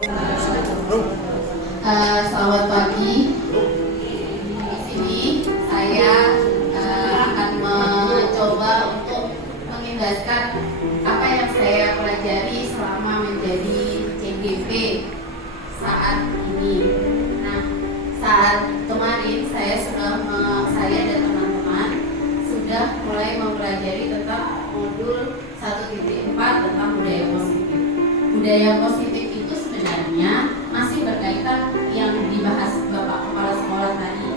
Selamat pagi. Di sini saya akan mencoba untuk mengimbaskan apa yang saya pelajari selama menjadi CGP saat ini. Nah, saat kemarin saya dan teman-teman sudah mulai mempelajari tentang modul 1.4 tentang budaya positif. Budaya positif itu sebenarnya masih berkaitan yang dibahas Bapak Kepala Sekolah tadi.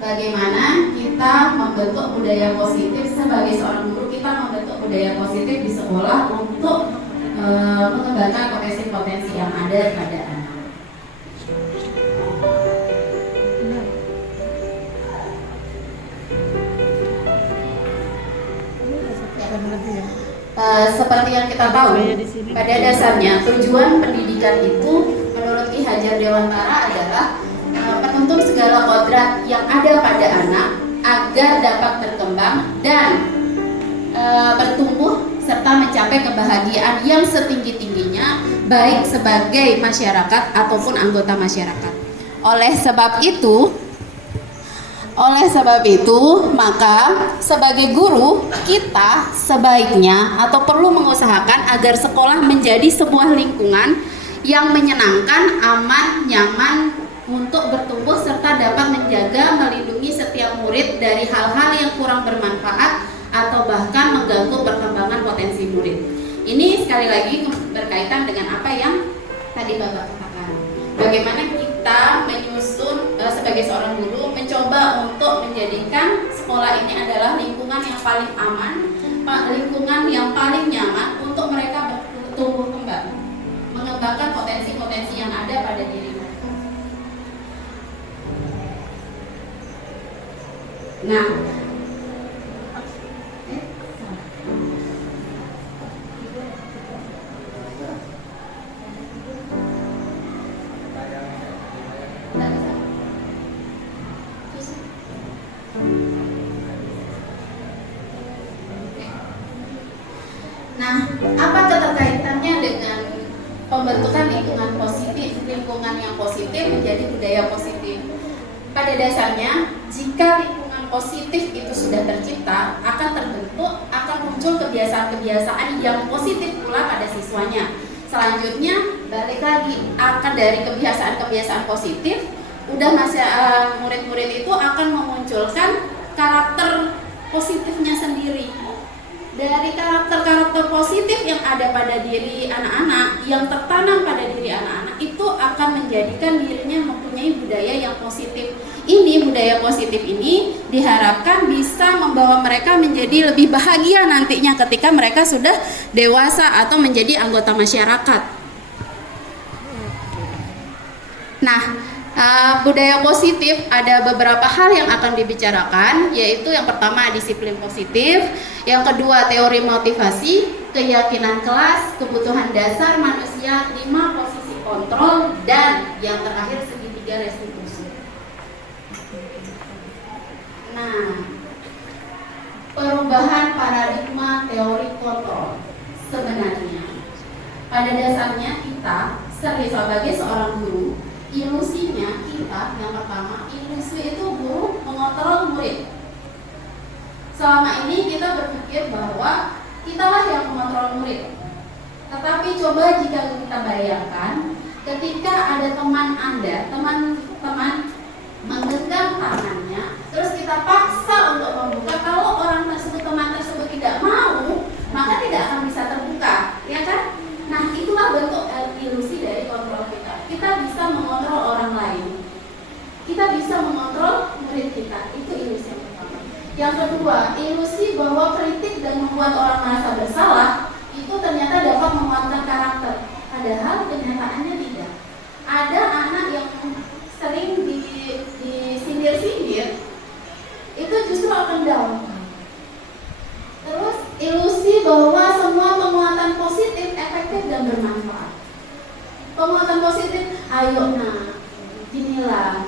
Bagaimana kita membentuk budaya positif sebagai seorang guru, kita membentuk budaya positif di sekolah untuk mengembangkan potensi-potensi yang ada pada anak. Seperti yang kita tahu, pada dasarnya tujuan pendidikan itu menurut Ki Hajar Dewantara adalah menuntun segala kodrat yang ada pada anak agar dapat berkembang dan bertumbuh serta mencapai kebahagiaan yang setinggi-tingginya baik sebagai masyarakat ataupun anggota masyarakat. Oleh sebab itu, maka sebagai guru kita sebaiknya atau perlu mengusahakan agar sekolah menjadi sebuah lingkungan yang menyenangkan, aman, nyaman untuk bertumbuh serta dapat menjaga, melindungi setiap murid dari hal-hal yang kurang bermanfaat atau bahkan mengganggu perkembangan potensi murid. Ini sekali lagi berkaitan dengan apa yang tadi Bapak katakan. Bagaimana kita menyusun sebagai seorang guru mencoba untuk menjadikan sekolah ini adalah lingkungan yang paling aman, lingkungan yang paling nyaman untuk mereka bertumbuh kembang, mengembangkan potensi-potensi yang ada pada diri mereka. Nah, apa keterkaitannya dengan pembentukan lingkungan positif, lingkungan yang positif menjadi budaya positif? Pada dasarnya, jika lingkungan positif itu sudah tercipta, akan terbentuk, akan muncul kebiasaan-kebiasaan yang positif pula pada siswanya. Selanjutnya, balik lagi, akan dari kebiasaan-kebiasaan positif, murid-murid itu akan memunculkan karakter positifnya sendiri. Dari karakter-karakter positif yang ada pada diri anak-anak, yang tertanam pada diri anak-anak, itu akan menjadikan dirinya mempunyai budaya yang positif. Budaya positif ini diharapkan bisa membawa mereka menjadi lebih bahagia nantinya ketika mereka sudah dewasa atau menjadi anggota masyarakat. Nah, budaya positif ada beberapa hal yang akan dibicarakan, yaitu yang pertama disiplin positif, yang kedua teori motivasi, keyakinan kelas, kebutuhan dasar manusia, 5 posisi kontrol, dan yang terakhir segitiga restitusi. Nah, perubahan paradigma teori kontrol sebenarnya pada dasarnya kita sebagai seorang guru, ilusinya kita yang pertama, ilusi itu guru mengontrol murid. Selama ini kita berpikir bahwa kitalah yang mengontrol murid. Tetapi coba jika kita bayangkan, ketika ada teman Anda, teman-teman menggenggam tangannya, terus kita paksa untuk membuka, kalau teman tersebut tidak mau, maka tidak akan bisa terbuka, ya kan? Nah, itulah bentuk ilusi dari kontrol kita. Kita bisa mengontrol orang lain, kita bisa mengontrol murid kita. Itu ilusi yang pertama. Yang kedua, ilusi bahwa kritik dan membuat orang merasa bersalah itu ternyata dapat menguatkan karakter. Padahal kenyataannya tidak. Ada anak yang sering disindir-sindir, itu justru akan down. Terus ilusi bahwa semua penguatan positif efektif dan bermanfaat. Penguatan positif, ayo inilah,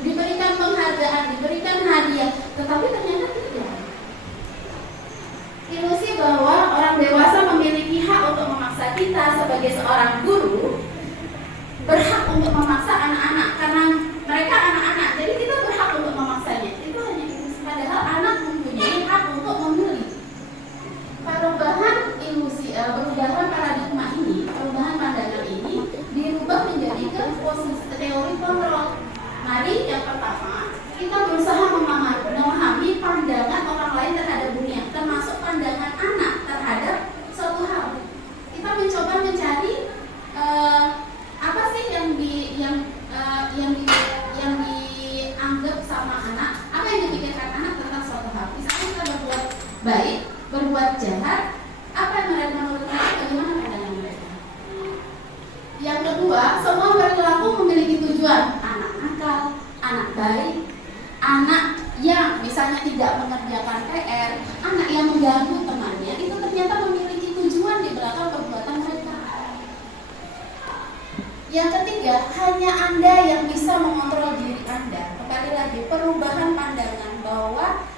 diberikan penghargaan, diberikan hadiah, tetapi ternyata tidak. Ilusi bahwa orang dewasa memiliki hak untuk memaksa kita sebagai seorang guru baik, berbuat jahat, apa yang menurut mereka, bagaimana pandangan mereka? Yang kedua, semua perilaku memiliki tujuan. Anak nakal, anak baik, anak yang misalnya tidak mengerjakan PR, anak yang mengganggu temannya, itu ternyata memiliki tujuan di belakang perbuatan mereka. Yang ketiga, hanya Anda yang bisa mengontrol diri Anda. Kembali lagi, perubahan pandangan bahwa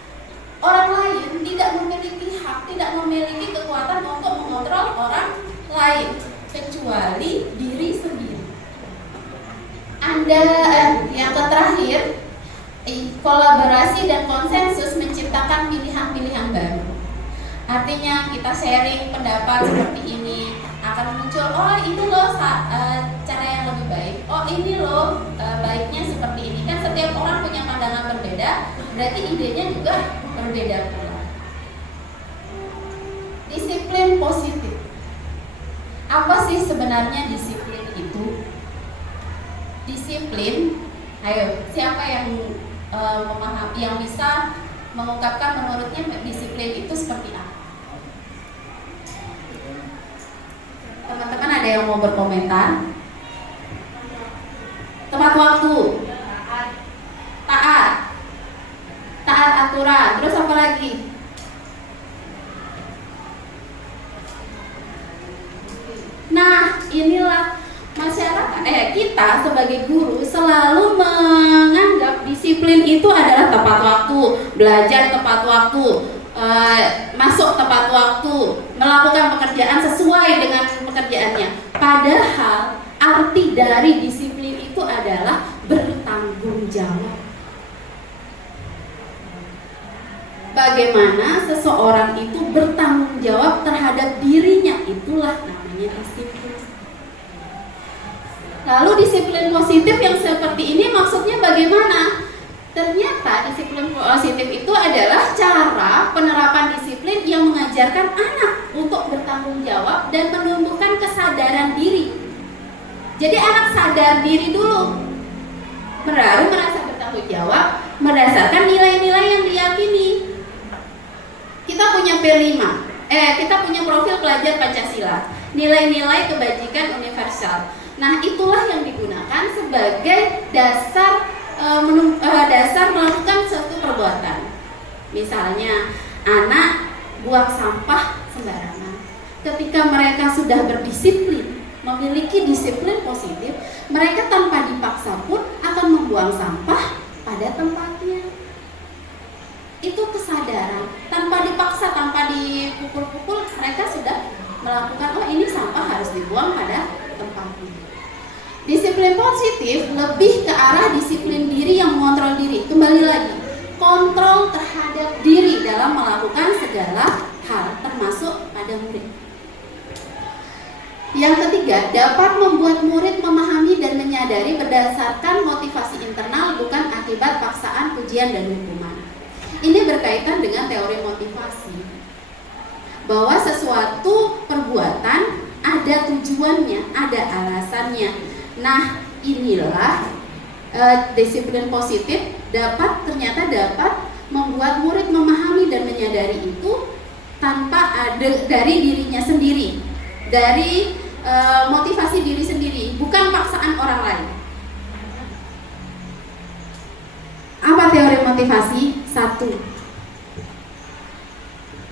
orang lain tidak memiliki hak, tidak memiliki kekuatan untuk mengontrol orang lain kecuali diri sendiri. Anda yang terakhir, kolaborasi dan konsensus menciptakan pilihan-pilihan baru. Artinya kita sharing pendapat seperti ini, akan muncul, oh ini loh cara yang lebih baik, oh ini loh baiknya seperti ini. Kan setiap orang punya pandangan berbeda, berarti idenya juga berbeda pula. Disiplin positif. Apa sih sebenarnya disiplin itu? Disiplin, ayo siapa yang memahami, yang bisa mengungkapkan menurutnya disiplin itu seperti apa? Teman-teman ada yang mau berkomentar? Tepat waktu, taat aturan, terus apa lagi? Nah, inilah masyarakat, kita sebagai guru selalu menganggap disiplin itu adalah tepat waktu, belajar tepat waktu, masuk tepat waktu, melakukan pekerjaan sesuai dengan pekerjaannya. Padahal arti dari disiplin itu adalah bertanggung jawab. Bagaimana seseorang itu bertanggung jawab terhadap dirinya, itulah namanya disiplin. Lalu disiplin positif yang seperti ini maksudnya bagaimana? Ternyata disiplin positif itu adalah cara penerapan disiplin yang mengajarkan anak untuk bertanggung jawab dan menumbuhkan kesadaran diri. Jadi anak sadar diri dulu, baru merasa bertanggung jawab berdasarkan nilai-nilai yang diyakini. Kita punya P5, kita punya profil pelajar Pancasila, nilai-nilai kebajikan universal. Nah, itulah yang digunakan sebagai dasar melakukan suatu perbuatan. Misalnya, anak buang sampah sembarangan. Ketika mereka sudah berdisiplin, memiliki disiplin positif, mereka tanpa dipaksa pun akan membuang sampah pada tempatnya. Itu kesadaran, tanpa dipaksa, tanpa dipukul-pukul, mereka sudah melakukan, oh ini sampah harus dibuang pada tempatnya. Disiplin positif lebih ke arah disiplin diri yang mengontrol diri. Kembali lagi, kontrol terhadap diri dalam melakukan segala hal, termasuk pada murid. Yang ketiga, dapat membuat murid memahami dan menyadari berdasarkan motivasi internal, bukan akibat paksaan, pujian, dan hukuman. Ini berkaitan dengan teori motivasi, bahwa sesuatu perbuatan ada tujuannya, ada alasannya. Nah, inilah disiplin positif ternyata dapat membuat murid memahami dan menyadari itu tanpa ada dari dirinya sendiri, dari motivasi diri sendiri, bukan paksaan orang lain. Apa teori motivasi? 1.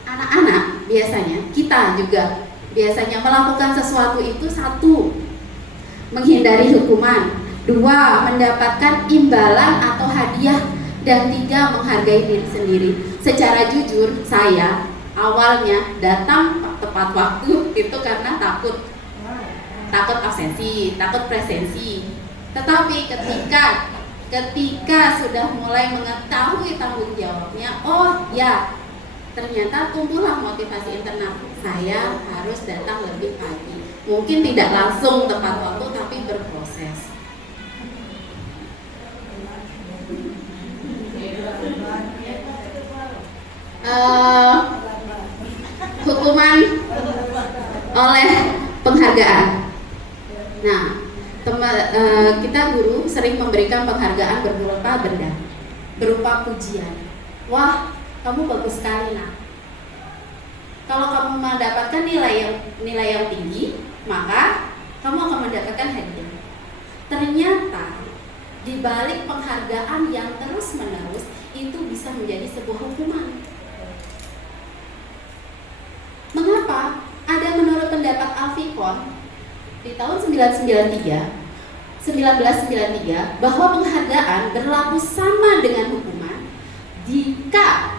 Anak-anak biasanya, kita juga biasanya melakukan sesuatu itu 1. Menghindari hukuman, 2. Mendapatkan imbalan atau hadiah, dan 3. Menghargai diri sendiri. Secara jujur, saya awalnya datang tepat waktu itu karena takut absensi, takut presensi. Tetapi ketika sudah mulai mengetahui tanggung jawabnya, oh ya, ternyata tumbuhlah motivasi internal. Saya harus datang lebih pagi. Mungkin tidak langsung tepat waktu, tapi berproses. Hukuman oleh penghargaan. Nah, kita guru sering memberikan penghargaan berupa benda, berupa pujian. Wah, kamu bagus sekali nak. mendapatkan nilai yang tinggi, maka kamu akan mendapatkan hadiah. Ternyata di balik penghargaan yang terus-menerus itu bisa menjadi sebuah hukuman. Mengapa? Ada menurut pendapat Alfikon di tahun 1993 bahwa penghargaan berlaku sama dengan hukuman jika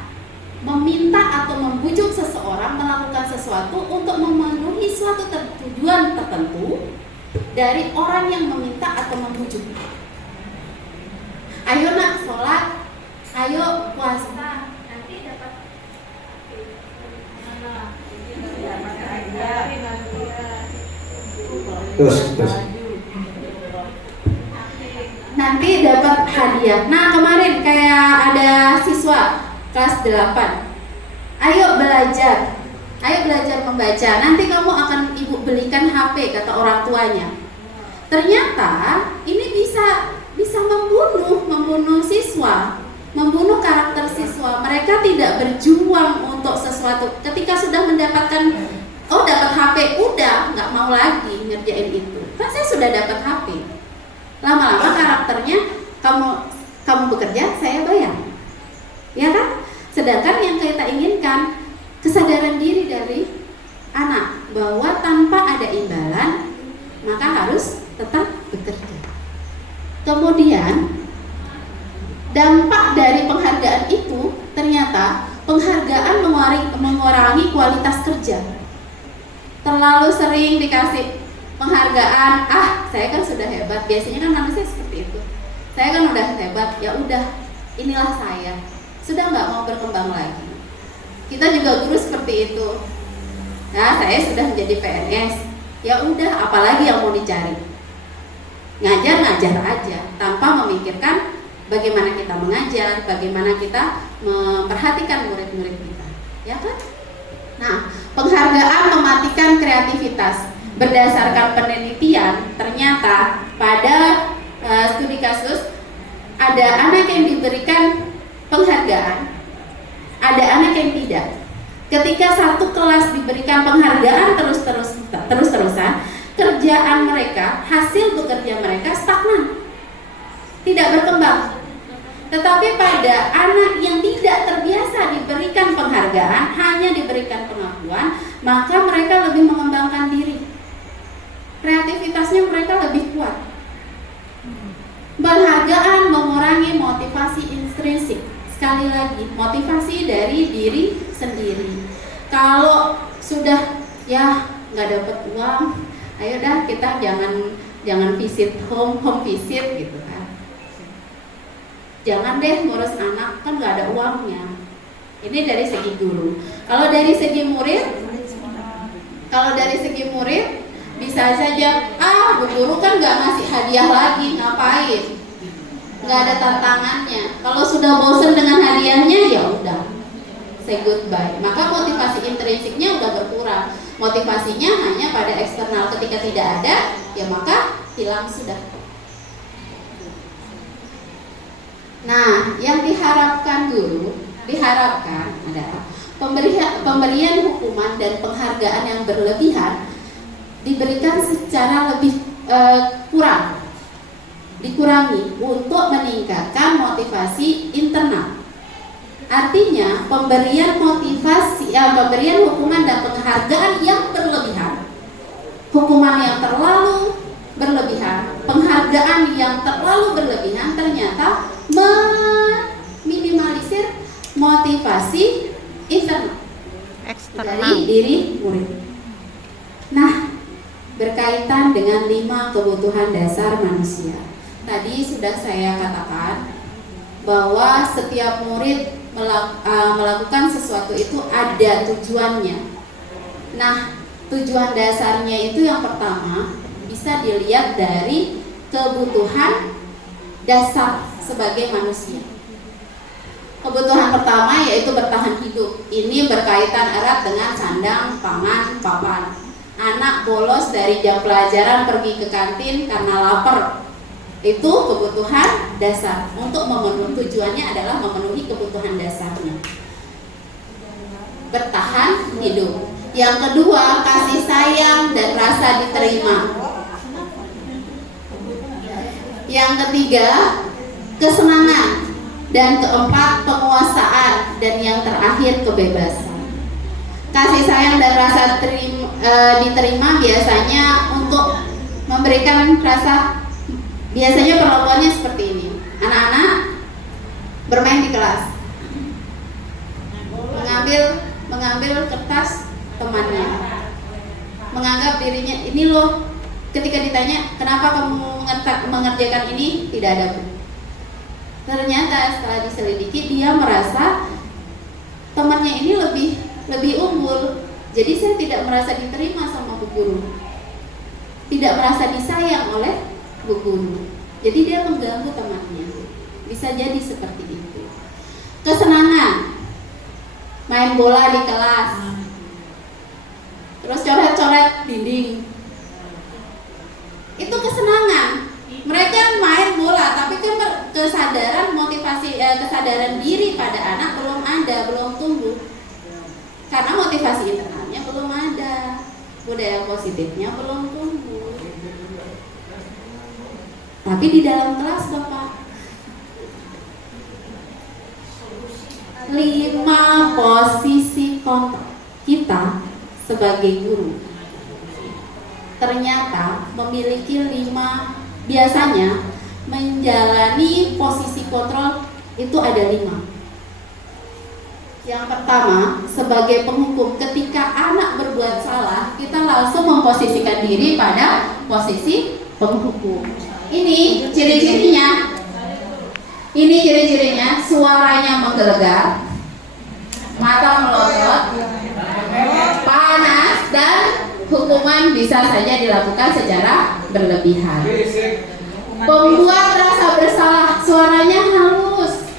meminta atau membujuk seseorang melakukan sesuatu untuk memenuhi suatu tujuan tertentu dari orang yang meminta atau membujuk. Ayo nak sholat, ayo puasa, nanti dapat terus. Nanti dapat hadiah. Nah, kemarin kayak ada siswa kelas 8. Ayo belajar membaca. Nanti kamu akan ibu belikan HP, kata orang tuanya. Ternyata ini bisa membunuh siswa, membunuh karakter siswa. Mereka tidak berjuang untuk sesuatu. Ketika sudah mendapatkan, dapat HP, udah nggak mau lagi ngerjain itu. Kan saya sudah dapat HP. Lama-lama karakternya, kamu bekerja, saya bayar, ya kan? Sedangkan yang kita inginkan kesadaran diri dari anak bahwa tanpa ada imbalan maka harus tetap bekerja. Kemudian dampak dari penghargaan itu ternyata penghargaan mengurangi kualitas kerja. Terlalu sering dikasih penghargaan, saya kan sudah hebat. Biasanya kan manusia seperti itu. Saya kan udah hebat, ya udah, inilah saya. Sudah nggak mau berkembang lagi. Kita juga guru seperti itu. Nah, saya sudah menjadi PNS. Ya udah, apalagi yang mau dicari? Ngajar aja, tanpa memikirkan bagaimana kita mengajar, bagaimana kita memperhatikan murid-murid kita, ya kan? Nah, penghargaan mematikan kreativitas. Berdasarkan penelitian, ternyata pada studi kasus ada anak yang diberikan penghargaan, ada anak yang tidak. Ketika satu kelas diberikan penghargaan terus-terusan, kerjaan mereka, hasil bekerja mereka stagnan, tidak berkembang. Tetapi pada anak yang tidak terbiasa diberikan penghargaan, hanya diberikan pengakuan, maka mereka lebih mengembangkan diri. Kreativitasnya mereka lebih kuat. Penghargaan mengurangi motivasi intrinsik. Sekali lagi, motivasi dari diri sendiri. Kalau sudah nggak dapat uang, ayo dah kita jangan visit home visit gitu kan. Jangan deh ngurus anak, kan nggak ada uangnya. Ini dari segi guru. Kalau dari segi murid bisa saja, bu guru kan nggak ngasih hadiah lagi, ngapain? Nggak ada tantangannya. Kalau sudah bosan dengan hadiahnya, ya udah, say goodbye. Maka motivasi intrinsiknya udah berkurang. Motivasinya hanya pada eksternal. Ketika tidak ada, ya maka hilang sudah. Nah, yang diharapkan guru, adalah pemberian hukuman dan penghargaan yang berlebihan diberikan secara lebih dikurangi untuk meningkatkan motivasi internal. Artinya pemberian hukuman dan penghargaan yang berlebihan, hukuman yang terlalu berlebihan, penghargaan yang terlalu berlebihan ternyata meminimalisir motivasi internal dari diri murid. Nah, berkaitan dengan 5 kebutuhan dasar manusia. Tadi sudah saya katakan bahwa setiap murid melakukan sesuatu itu ada tujuannya. Nah, tujuan dasarnya itu yang pertama bisa dilihat dari kebutuhan dasar sebagai manusia. Kebutuhan pertama yaitu bertahan hidup. Ini berkaitan erat dengan sandang, pangan, papan. Anak bolos dari jam pelajaran pergi ke kantin karena lapar. Itu kebutuhan dasar. Untuk memenuhi, tujuannya adalah memenuhi kebutuhan dasarnya. Bertahan hidup. Yang kedua, kasih sayang dan rasa diterima. Yang ketiga, kesenangan. Dan keempat, penguasaan. Dan yang terakhir, kebebasan. Kasih sayang dan rasa diterima biasanya untuk memberikan rasa, biasanya perlakuannya seperti ini. Anak-anak bermain di kelas, mengambil kertas temannya, menganggap dirinya ini loh. Ketika ditanya kenapa kamu mengerjakan ini, tidak ada Bu. Ternyata setelah diselidiki, dia merasa temannya ini lebih unggul. Jadi saya tidak merasa diterima sama Bu Guru, tidak merasa disayang oleh Bu Guru. Jadi dia mengganggu temannya. Bisa jadi seperti itu. Kesenangan, main bola di kelas, terus coret-coret dinding, itu kesenangan. Mereka main bola, tapi kan kesadaran motivasi, kesadaran diri pada anak belum ada, belum tumbuh, karena motivasi internalnya belum ada, budaya positifnya belum tumbuh. Tapi di dalam kelas Bapak, 5 posisi kontrol kita sebagai guru ternyata memiliki 5, biasanya menjalani posisi kontrol itu ada 5. Yang pertama, sebagai penghukum, ketika anak berbuat salah, kita langsung memposisikan diri pada posisi penghukum. Ini ciri-cirinya. Ini ciri-cirinya: suaranya menggelegar, mata melotot, panas, dan hukuman bisa saja dilakukan secara berlebihan. Pembuat rasa bersalah, suaranya halus.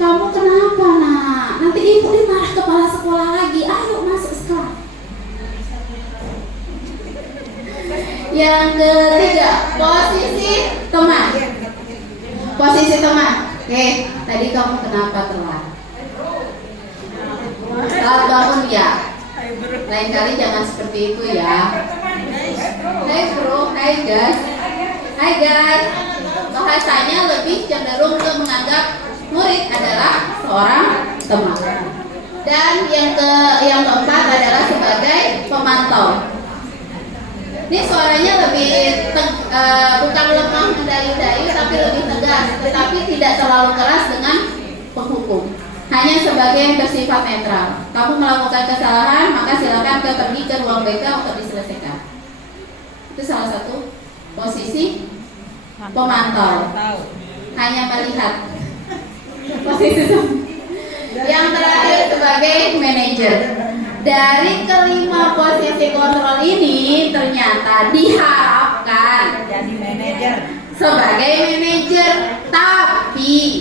Kamu kenapa nak? Nanti ibu dimarah kepala sekolah lagi. Ayo masuk sekolah. Yang ketiga, posisi teman. Posisi teman. Oke, tadi kamu kenapa telat? Telat bangun ya. Lain kali jangan seperti itu ya. Hai bro, hai guys. Hai guys. Bahasanya lebih cenderung ke menganggap murid adalah seorang teman. Dan yang keempat adalah sebagai pemantau. Ini suaranya lebih bukan lemah mendayu-dayu, tapi lebih tegas, tetapi tidak terlalu keras dengan penghukum. Hanya sebagai yang bersifat netral. Kamu melakukan kesalahan, maka silakan pergi ke ruang BK untuk diselesaikan. Itu salah satu posisi pemantau. Hanya melihat. Posisi yang terakhir sebagai manajer. Dari kelima posisi kontrol ini ternyata diharapkan jadi manajer. Sebagai manajer, tapi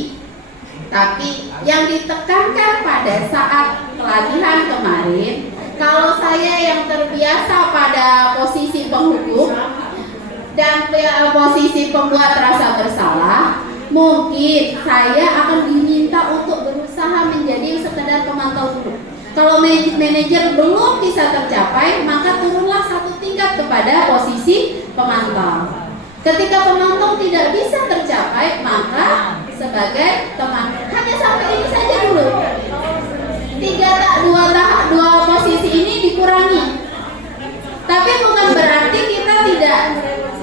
yang ditekankan pada saat pelatihan kemarin, kalau saya yang terbiasa pada posisi penghukum dan posisi pembuat rasa bersalah, mungkin saya akan diminta untuk berusaha menjadi sekedar pemantau dulu. Kalau manajer belum bisa tercapai, maka turunlah satu tingkat kepada posisi pemantau. Ketika pemantau tidak bisa tercapai, maka sebagai teman. Hanya sampai ini saja dulu. Dua posisi ini dikurangi. Tapi bukan berarti kita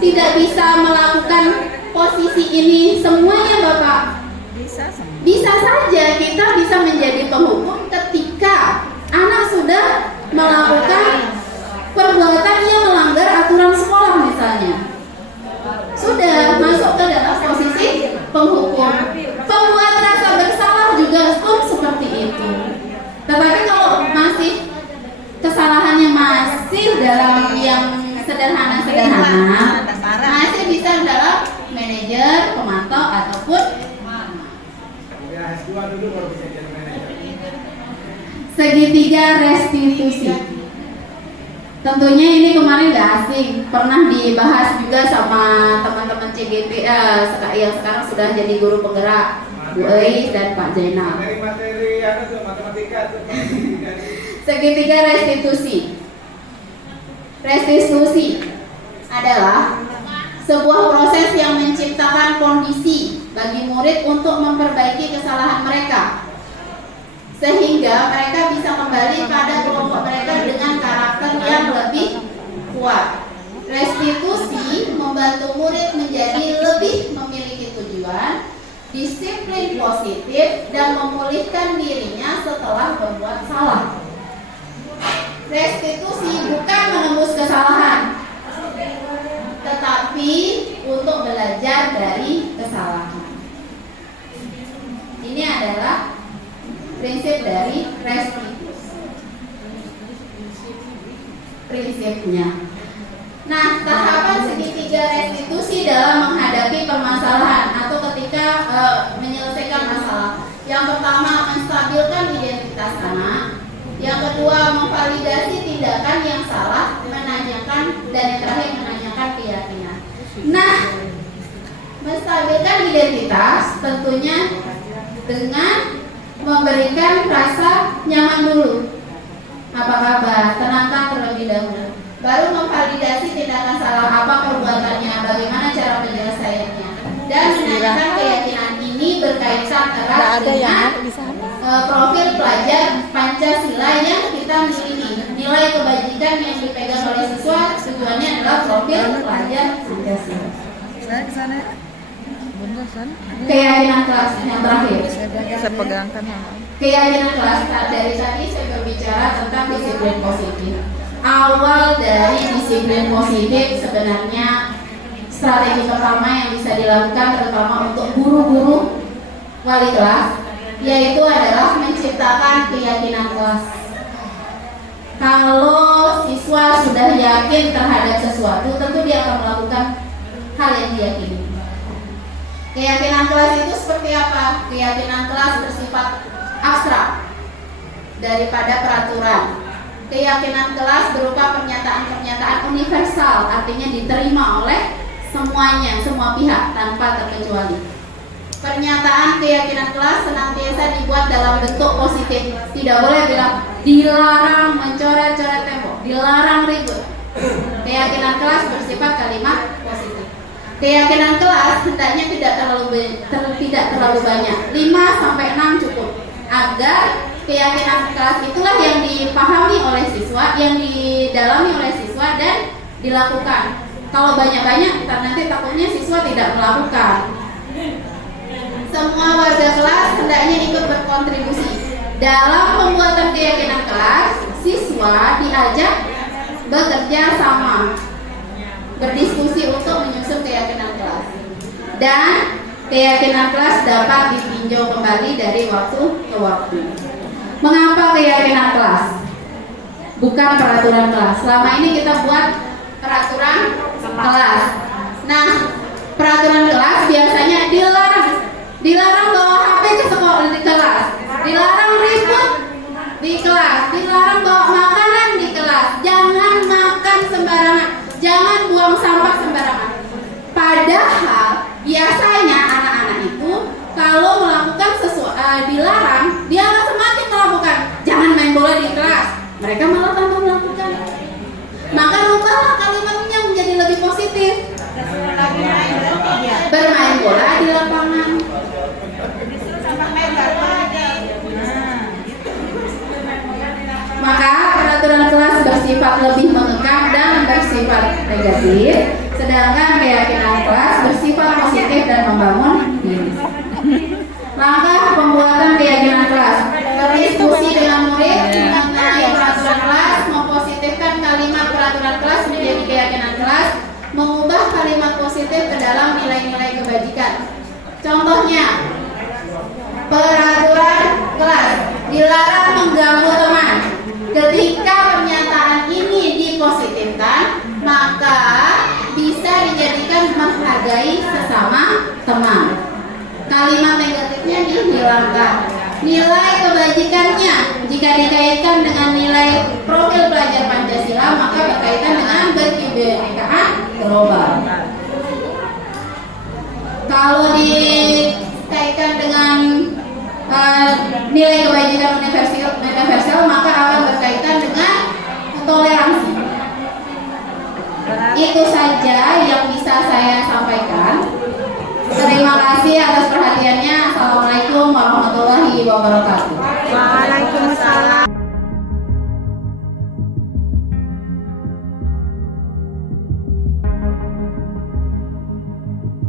tidak bisa melakukan posisi ini semuanya, Bapak. Bisa saja kita bisa menjadi penghukum ketika anak sudah melakukan perbuatan yang melanggar aturan sekolah misalnya. Sudah masuk ke dalam posisi penghukum. Pembuat rasa bersalah juga pun seperti itu. Tetapi kalau masih kesalahannya masih dalam yang sederhana, masih bisa dalam manajer, pemantau ataupun segitiga restitusi. Tentunya ini kemarin gak asing, pernah dibahas juga sama teman-teman CGP yang sekarang sudah jadi guru penggerak, Bu Eis dan Pak Zainal. Segitiga restitusi. Restitusi adalah sebuah proses yang menciptakan kondisi bagi murid untuk memperbaiki kesalahan mereka, sehingga mereka bisa kembali pada kelompok mereka dengan karakter yang lebih kuat. Restitusi membantu murid menjadi lebih memiliki tujuan, disiplin positif, dan memulihkan dirinya setelah berbuat salah. Restitusi bukan menembus kesalahan, tetapi untuk belajar dari kesalahan. Ini adalah prinsip dari restitusi. Prinsipnya. Nah, tahapan segitiga restitusi dalam menghadapi permasalahan atau ketika menyelesaikan masalah. Yang pertama, menstabilkan identitas anak. Yang kedua, memvalidasi tindakan yang salah, menanyakan, dan yang terakhir menanyakan keyakinan. Nah, menstabilkan identitas tentunya dengan memberikan rasa nyaman dulu. Apa kabar? Tenangkan terlebih dahulu. Baru memvalidasi tindakan salah apa perbuatannya, bagaimana cara penyelesaiannya, dan menanyakan keyakinan. Ini berkaitan erat dengan profil pelajar Pancasila yang kita miliki. Nilai kebajikan yang dipegang oleh siswa tujuannya adalah profil pelajar Pancasila. Keyakinan kelas yang terakhir. Saya pegangkan. Keyakinan kelas. Dari tadi saya berbicara tentang disiplin positif. Awal dari disiplin positif sebenarnya strategi pertama yang bisa dilakukan terutama untuk guru-guru wali kelas, yaitu adalah menciptakan keyakinan kelas. Kalau siswa sudah yakin terhadap sesuatu, tentu dia akan melakukan hal yang diyakini. Keyakinan kelas itu seperti apa? Keyakinan kelas bersifat abstrak daripada peraturan. Keyakinan kelas berupa pernyataan-pernyataan universal, artinya diterima oleh semuanya, semua pihak tanpa terkecuali. Pernyataan keyakinan kelas senantiasa dibuat dalam bentuk positif. Tidak boleh bilang dilarang mencoret-coret tembok, dilarang ribut. Keyakinan kelas bersifat kalimat positif. Keyakinan kelas hendaknya tidak terlalu banyak, 5 sampai 6 cukup, agar keyakinan kelas itulah yang dipahami oleh siswa, yang didalami oleh siswa dan dilakukan. Kalau banyak-banyak, nanti takutnya siswa tidak melakukan. Semua warga kelas hendaknya ikut berkontribusi dalam pembuatan keyakinan kelas. Siswa diajak bekerja sama, berdiskusi untuk menyusun keyakinan kelas, dan keyakinan kelas dapat ditinjau kembali dari waktu ke waktu. Mengapa keyakinan kelas? Bukan peraturan kelas. Selama ini kita buat peraturan kelas. Nah, peraturan kelas biasanya dilarang bawa HP ke sekolah di kelas, dilarang ribut di kelas, dilarang bawa makanan di kelas, jangan makan sembarangan, jangan buang sampah sembarangan. Padahal biasanya anak-anak itu kalau melakukan sesuatu dilarang, dia akan semakin melakukan. Jangan main bola di kelas, mereka malah tambah melakukan. Maka rubahlah kalimatnya menjadi lebih positif. Bermain bola di lapangan. Maka peraturan kelas bersifat lebih mengekang dan bersifat negatif, sedangkan keyakinan kelas bersifat positif dan membangun diri. Langkah pembuatan keyakinan kelas: berdiskusi dengan murid mengenai peraturan kelas, mempositifkan kalimat peraturan kelas menjadi keyakinan kelas, mengubah kalimat positif ke dalam nilai-nilai kebajikan. Contohnya, peraturan kelas: dilarang mengganggu teman. Ketika pernyataan ini dipositifkan, maka bisa dijadikan menghargai sesama teman. Kalimat negatifnya dihilangkan. Nilai kebajikannya jika dikaitkan dengan nilai profil pelajar Pancasila, maka berkaitan dengan berkebinekaan global. Kalau dikaitkan dengan nilai kebajikan universal, maka akan berkaitan saja yang bisa saya sampaikan. Terima kasih atas perhatiannya. Assalamualaikum warahmatullahi wabarakatuh. Waalaikumsalam.